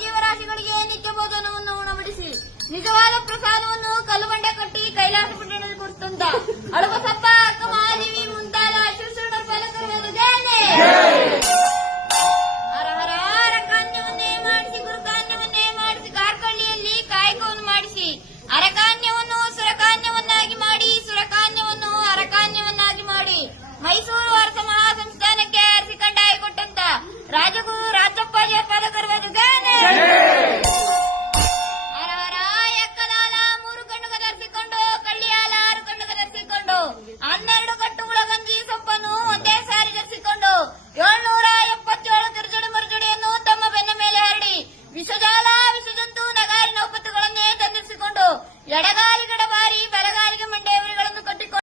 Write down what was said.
ಜೀವರಾಶಿಗಳಿಗೆ ನಿತ್ಯ ಭೋಜನವನ್ನು ಉಣಬಡಿಸಿ ನಿಜವಾದ ಪ್ರಸಾದವನ್ನು ಕಲ್ಲುಬಂಡೆ ಕಟ್ಟಿ ಕೈಲಾಸ ಪಟ್ಟಣದಲ್ಲಿ ಕೊಡ್ತಂತ ಅಳಬಸಪ್ಪ ಅಕ್ಕ ಮಹಾದೇವಿ ಮುಂತಾದ ಶಿವಶರಣ ಪಾಲಕರು ಜಯನೆ ಹರ ಹರ ಅರಕಾನ್ಯವನ್ನೇ ಮಾಡಿಸಿ ಗುರುಕಾನ್ಯವನ್ನೇ ಮಾಡಿಸಿ ಕಾರ್ಕಳ್ಳಿಯಲ್ಲಿ ಕಾಯಕವನ್ನು ಮಾಡಿಸಿ ಅರಕಾನ್ಯವನ್ನು ಸುರಕಾನ್ಯವನ್ನಾಗಿ ಮಾಡಿ ಸುರಕಾನ್ಯವನ್ನು ಅರಕಾನ್ಯವನ್ನಾಗಿ ಮಾಡಿ ಮೈಸೂರು ಅರಸ ಮಹಾಸಂಸ್ಥಾನಕ್ಕೆ ಅರಸಿ ಕಂಡಾಯ ಕೊಟ್ಟಂತ ರಾಜಗುರು ರಾಜಪ್ಪಾಜಿಯ ಪಾಲಕರು ಜಯನೆ ಹರ ಹರ ಎಕ್ಕಲಾಲ 3 ಕಣ್ಣು ಕದರ್ಸಿಕೊಂಡು ಕಳ್ಳಿಯಾಲ 6 ಕಣ್ಣು ಕದರ್ಸಿಕೊಂಡು 12